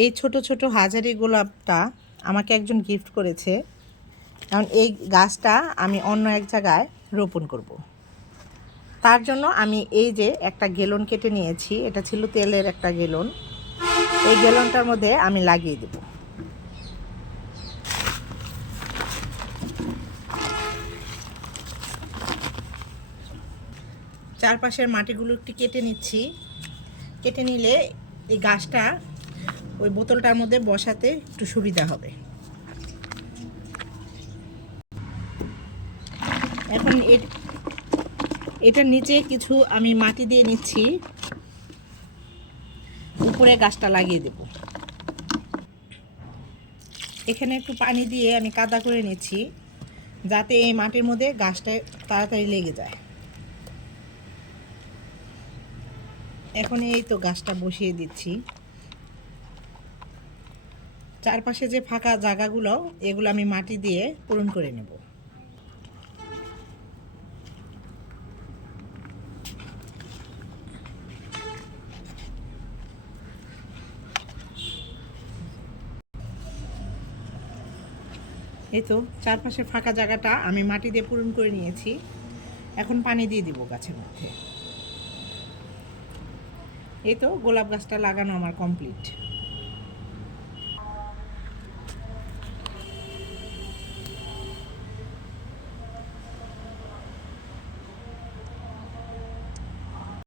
এই ছোট ছোট হাজারি গোলাপটা আমাকে একজন গিফট করেছে। কারণ এই গাছটা আমি অন্য এক জায়গায় রোপণ করব। তার জন্য আমি এই যে একটা গ্যালন কেটে নিয়েছি, এটা ছিল তেলের একটা গ্যালন। এই গ্যালনটার মধ্যে আমি লাগিয়ে দেব। চারপাশের মাটিগুলো একটু কেটে নিচ্ছি। কেটে নিলে এই গাছটা ওই বোতলটার মধ্যে বসাতে একটু সুবিধা হবে। এখন এটার নিচে কিছু আমি মাটি দিয়ে নিচ্ছি, উপরে গাছটা লাগিয়ে দেব। এখানে একটু পানি দিয়ে আমি কাদা করে নিচ্ছি, যাতে এই মাটির মধ্যে গাছটা তাড়াতাড়ি লেগে যায়। এখন এই তো গাছটা বসিয়ে দিচ্ছি। চারপাশে যে ফাঁকা জায়গাগুলো, এগুলো আমি মাটি দিয়ে পূরণ করে নেব। এই তো চারপাশে ফাঁকা জায়গাটা আমি মাটি দিয়ে পূরণ করে নিয়েছি। এখন পানি দিয়ে দিব গাছের মধ্যে। এই তো গোলাপ গাছটা লাগানো আমার কমপ্লিট।